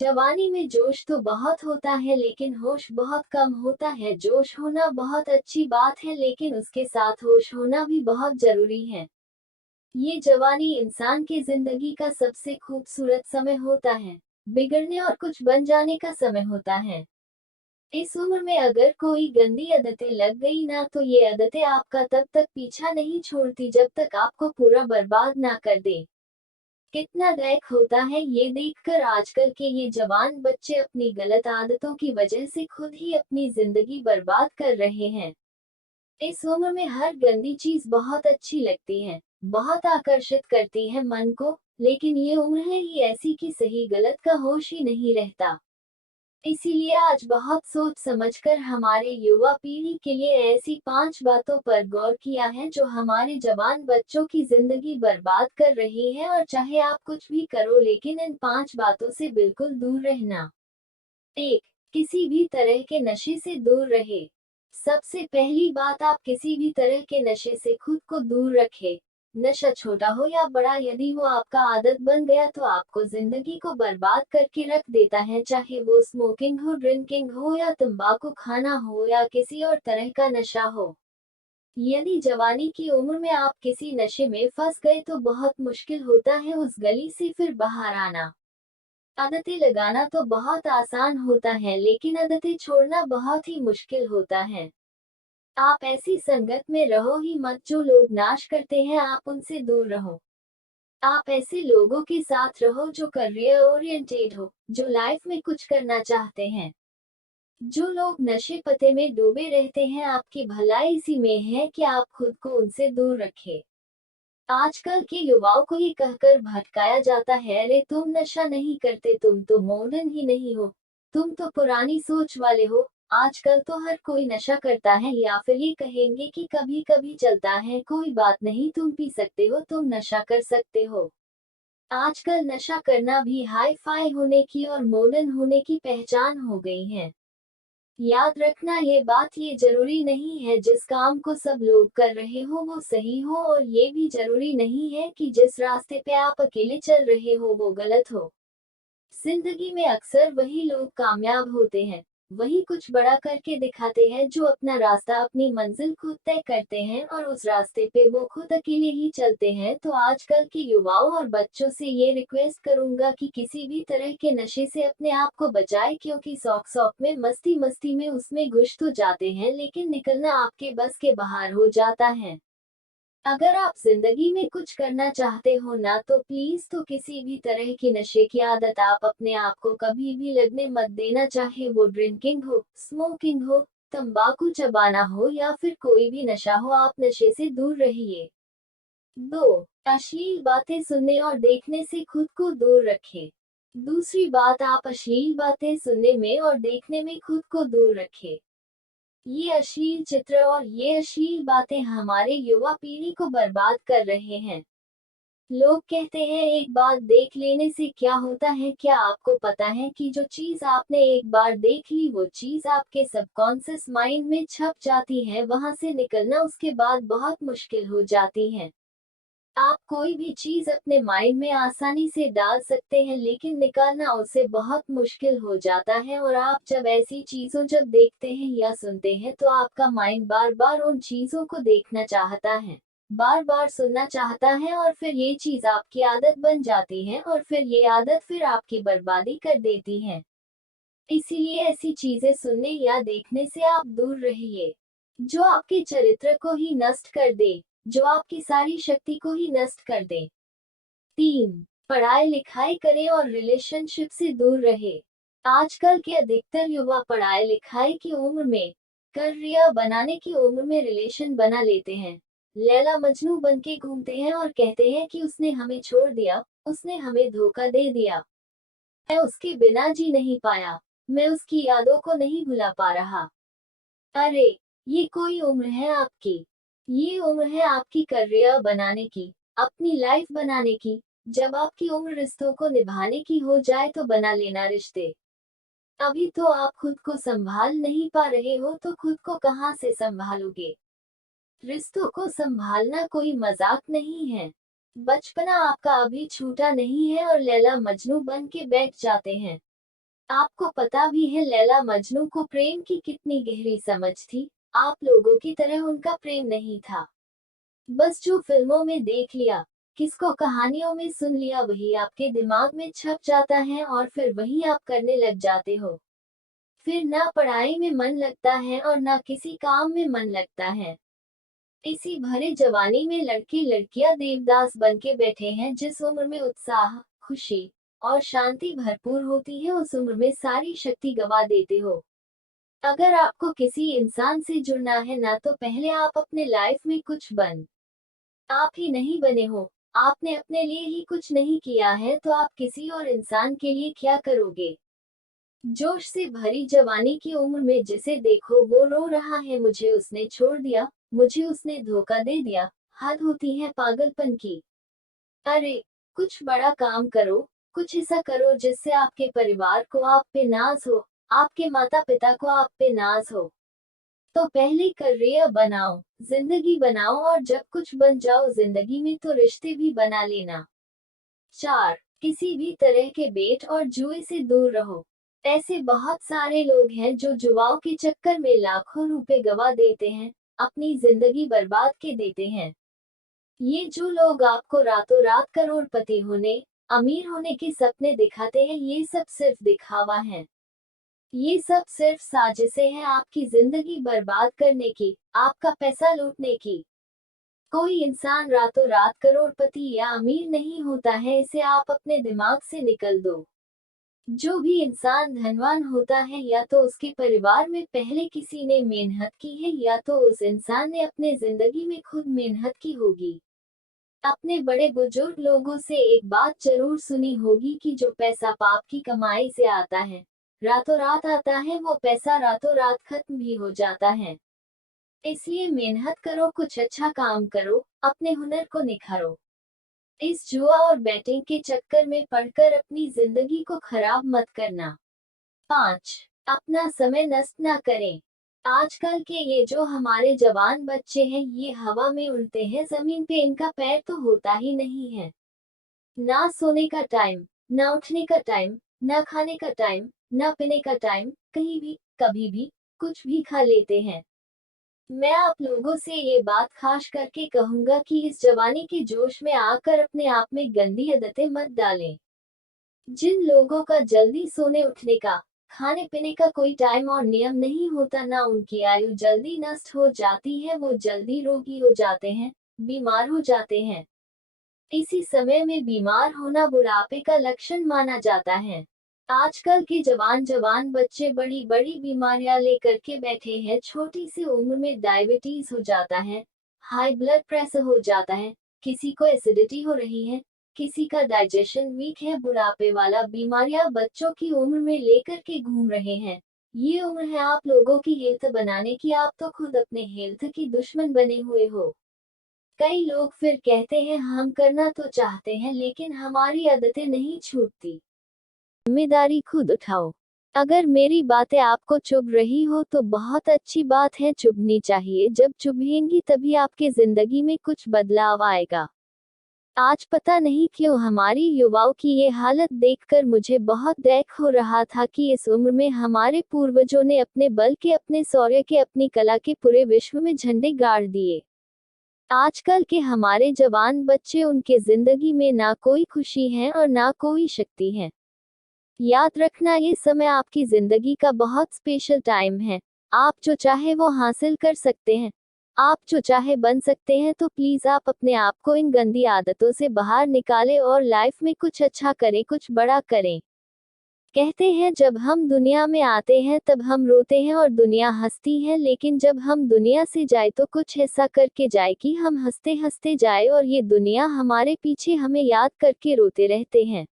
जवानी में जोश तो बहुत होता है लेकिन होश बहुत कम होता है। जोश होना बहुत अच्छी बात है लेकिन उसके साथ होश होना भी बहुत जरूरी है। ये जवानी इंसान की जिंदगी का सबसे खूबसूरत समय होता है। बिगड़ने और कुछ बन जाने का समय होता है। इस उम्र में अगर कोई गंदी आदतें लग गई ना तो ये आदतें आपका तब तक पीछा नहीं छोड़ती जब तक आपको पूरा बर्बाद ना कर दे। कितना दैक होता है ये देखकर आजकल के ये जवान बच्चे अपनी गलत आदतों की वजह से खुद ही अपनी जिंदगी बर्बाद कर रहे हैं। इस उम्र में हर गंदी चीज बहुत अच्छी लगती है, बहुत आकर्षित करती है मन को, लेकिन ये उम्र है ही ऐसी कि सही गलत का होश ही नहीं रहता। इसीलिए आज बहुत सोच समझकर हमारे युवा पीढ़ी के लिए ऐसी 5 बातों पर गौर किया है जो हमारे जवान बच्चों की जिंदगी बर्बाद कर रही है। और चाहे आप कुछ भी करो लेकिन इन 5 बातों से बिल्कुल दूर रहना। 1. किसी भी तरह के नशे से दूर रहे। सबसे पहली बात, आप किसी भी तरह के नशे से खुद को दूर रखें। नशा छोटा हो या बड़ा, यदि वो आपका आदत बन गया तो आपको जिंदगी को बर्बाद करके रख देता है। चाहे वो स्मोकिंग हो, ड्रिंकिंग हो या तंबाकू खाना हो या किसी और तरह का नशा हो। यदि जवानी की उम्र में आप किसी नशे में फंस गए तो बहुत मुश्किल होता है उस गली से फिर बाहर आना। आदतें लगाना तो बहुत आसान होता है लेकिन आदतें छोड़ना बहुत ही मुश्किल होता है। आप ऐसी संगत में रहो ही मत जो लोग नाश करते हैं, आप उनसे दूर रहो। आप ऐसे लोगों के साथ रहो जो करियर ओरिएंटेड हो, जो लाइफ में कुछ करना चाहते हैं। जो लोग नशे पते में डूबे रहते हैं, आपकी भलाई इसी में है कि आप खुद को उनसे दूर रखें। आजकल के युवाओं को ये कहकर भटकाया जाता है, अरे तुम नशा नहीं करते, तुम तो मॉडर्न ही नहीं हो, तुम तो पुरानी सोच वाले हो। आजकल तो हर कोई नशा करता है, या फिर ये कहेंगे कि कभी कभी चलता है, कोई बात नहीं, तुम पी सकते हो, तुम नशा कर सकते हो। आजकल नशा करना भी हाई फाई होने की और मॉडर्न होने की पहचान हो गई है। याद रखना ये बात, ये जरूरी नहीं है जिस काम को सब लोग कर रहे हो वो सही हो, और ये भी जरूरी नहीं है कि जिस रास्ते पे आप अकेले चल रहे हो वो गलत हो। जिंदगी में अक्सर वही लोग कामयाब होते हैं, वही कुछ बड़ा करके दिखाते हैं जो अपना रास्ता, अपनी मंजिल खुद तय करते हैं और उस रास्ते पे वो खुद अकेले ही चलते हैं। तो आजकल के युवाओं और बच्चों से ये रिक्वेस्ट करूंगा कि किसी भी तरह के नशे से अपने आप को बचाए, क्योंकि शौक शौक में, मस्ती मस्ती में उसमें घुस तो जाते हैं लेकिन निकलना आपके बस के बाहर हो जाता है। अगर आप जिंदगी में कुछ करना चाहते हो ना तो प्लीज तो किसी भी तरह की नशे की आदत आप अपने आप को कभी भी लगने मत देना, चाहे वो ड्रिंकिंग हो, स्मोकिंग हो, तंबाकू चबाना हो या फिर कोई भी नशा हो, आप नशे से दूर रहिए। 2. अश्लील बातें सुनने और देखने से खुद को दूर रखें। दूसरी बात, आप अश्लील बातें सुनने में और देखने में खुद को दूर रखें। ये अश्लील चित्र और ये अश्लील बातें हमारे युवा पीढ़ी को बर्बाद कर रहे हैं। लोग कहते हैं एक बार देख लेने से क्या होता है, क्या आपको पता है कि जो चीज आपने एक बार देख ली वो चीज आपके सबकॉन्शियस माइंड में छप जाती है, वहां से निकलना उसके बाद बहुत मुश्किल हो जाती है। आप कोई भी चीज अपने माइंड में आसानी से डाल सकते हैं लेकिन निकालना उसे बहुत मुश्किल हो जाता है, और आप जब ऐसी चीजों जब देखते हैं या सुनते हैं तो आपका माइंड बार बार उन चीजों को देखना चाहता है, बार बार सुनना चाहता है, और फिर ये चीज आपकी आदत बन जाती है और फिर ये आदत फिर आपकी बर्बादी कर देती है। इसीलिए ऐसी चीजें सुनने या देखने से आप दूर रहिए जो आपके चरित्र को ही नष्ट कर दे, जो आपकी सारी शक्ति को ही नष्ट कर दे। 3. पढ़ाई लिखाई करें और रिलेशनशिप से दूर रहे। आजकल के अधिकतर युवा पढ़ाई लिखाई की उम्र में, करियर बनाने की उम्र में रिलेशन बना लेते हैं। लैला मजनू बन के घूमते हैं और कहते हैं कि उसने हमें छोड़ दिया, उसने हमें धोखा दे दिया, मैं उसके बिना जी नहीं पाया, मैं उसकी यादों को नहीं भुला पा रहा। अरे, ये कोई उम्र है आपकी? ये उम्र है आपकी करियर बनाने की, अपनी लाइफ बनाने की। जब आपकी उम्र रिश्तों को निभाने की हो जाए तो बना लेना रिश्ते। अभी तो आप खुद को संभाल नहीं पा रहे हो तो खुद को कहां से संभालोगे? रिश्तों को संभालना कोई मजाक नहीं है। बचपना आपका अभी छूटा नहीं है और लैला मजनू बन के बैठ जाते हैं। आपको पता भी है लैला मजनू को प्रेम की कितनी गहरी समझ थी। आप लोगों की तरह उनका प्रेम नहीं था। बस जो फिल्मों में देख लिया, किसको कहानियों में सुन लिया वही आपके दिमाग में छप जाता है और फिर वही आप करने लग जाते हो। फिर ना पढ़ाई में मन लगता है और ना किसी काम में मन लगता है। इसी भरे जवानी में लड़के लड़कियां देवदास बन के बैठे हैं। जिस उम्र में उत्साह, खुशी और शांति भरपूर होती है उस उम्र में सारी शक्ति गवा देते हो। अगर आपको किसी इंसान से जुड़ना है ना तो पहले आप अपने लाइफ में कुछ बन। आप ही नहीं बने हो, आपने अपने लिए ही कुछ नहीं किया है तो आप किसी और इंसान के लिए क्या करोगे। जोश से भरी जवानी की उम्र में जिसे देखो वो रो रहा है, मुझे उसने छोड़ दिया, मुझे उसने धोखा दे दिया। हद होती है पागलपन की। अरे, कुछ बड़ा काम करो, कुछ ऐसा करो जिससे आपके परिवार को आप पे नाज हो, आपके माता पिता को आप पे नाज हो। तो पहले करियर बनाओ, जिंदगी बनाओ और जब कुछ बन जाओ जिंदगी में तो रिश्ते भी बना लेना। 4. किसी भी तरह के बेट और जुए से दूर रहो। ऐसे बहुत सारे लोग हैं जो जुआओं के चक्कर में लाखों रुपए गवा देते हैं, अपनी जिंदगी बर्बाद के देते हैं। ये जो लोग आपको रातों रात करोड़पति होने, अमीर होने के सपने दिखाते हैं ये सब सिर्फ दिखावा है। ये सब सिर्फ साजिशें हैं आपकी जिंदगी बर्बाद करने की, आपका पैसा लूटने की। कोई इंसान रातों रात करोड़पति या अमीर नहीं होता है, इसे आप अपने दिमाग से निकल दो। जो भी इंसान धनवान होता है या तो उसके परिवार में पहले किसी ने मेहनत की है या तो उस इंसान ने अपने जिंदगी में खुद मेहनत की होगी। अपने बड़े बुजुर्ग लोगों से एक बात जरूर सुनी होगी कि जो पैसा पाप की कमाई से आता है, रातों रात आता है, वो पैसा रातों रात खत्म भी हो जाता है। इसलिए मेहनत करो, कुछ अच्छा काम करो, अपने हुनर को निखारो। इस जुआ और बैटिंग के चक्कर में पड़कर अपनी जिंदगी को खराब मत करना। 5. अपना समय नष्ट ना करें। आजकल के ये जो हमारे जवान बच्चे हैं ये हवा में उड़ते हैं, जमीन पे इनका पैर तो होता ही नहीं है। ना सोने का टाइम, ना उठने का टाइम, ना खाने का टाइम, ना पीने का टाइम, कहीं भी कभी भी कुछ भी खा लेते हैं। मैं आप लोगों से ये बात खास करके कहूंगा कि इस जवानी के जोश में आकर अपने आप में गंदी आदतें मत डालें। जिन लोगों का जल्दी सोने उठने का, खाने पीने का कोई टाइम और नियम नहीं होता, ना उनकी आयु जल्दी नष्ट हो जाती है, वो जल्दी रोगी हो जाते हैं, बीमार हो जाते हैं। इसी समय में बीमार होना बुढ़ापे का लक्षण माना जाता है। आजकल के जवान जवान बच्चे बड़ी बड़ी बीमारियां लेकर के बैठे हैं, छोटी सी उम्र में डायबिटीज हो जाता है, हाई ब्लड प्रेशर हो जाता है, किसी को एसिडिटी हो रही है, किसी का डाइजेशन वीक है, बुढ़ापे वाला बीमारियां बच्चों की उम्र में लेकर के घूम रहे हैं। ये उम्र है आप लोगों की हेल्थ बनाने की, आप तो खुद अपने हेल्थ की दुश्मन बने हुए हो। कई लोग फिर कहते हैं हम करना तो चाहते हैं लेकिन हमारी आदतें नहीं छूटती। जिम्मेदारी खुद उठाओ। अगर मेरी बातें आपको चुभ रही हो तो बहुत अच्छी बात है, चुभनी चाहिए। जब चुभेंगी तभी आपके जिंदगी में कुछ बदलाव आएगा। आज पता नहीं क्यों हमारी युवाओं की ये हालत देखकर मुझे बहुत दुख हो रहा था कि इस उम्र में हमारे पूर्वजों ने अपने बल के, अपने शौर्य के, अपनी कला के पूरे विश्व में झंडे गाड़ दिए। आजकल के हमारे जवान बच्चे, उनके जिंदगी में ना कोई खुशी है और ना कोई शक्ति है। याद रखना ये समय आपकी जिंदगी का बहुत स्पेशल टाइम है। आप जो चाहे वो हासिल कर सकते हैं, आप जो चाहे बन सकते हैं, तो प्लीज आप अपने आप को इन गंदी आदतों से बाहर निकालें और लाइफ में कुछ अच्छा करें, कुछ बड़ा करें। कहते हैं जब हम दुनिया में आते हैं तब हम रोते हैं और दुनिया हंसती है, लेकिन जब हम दुनिया से जाए तो कुछ ऐसा करके जाए कि हम हंसते हंसते जाए और ये दुनिया हमारे पीछे हमें याद करके रोते रहते हैं।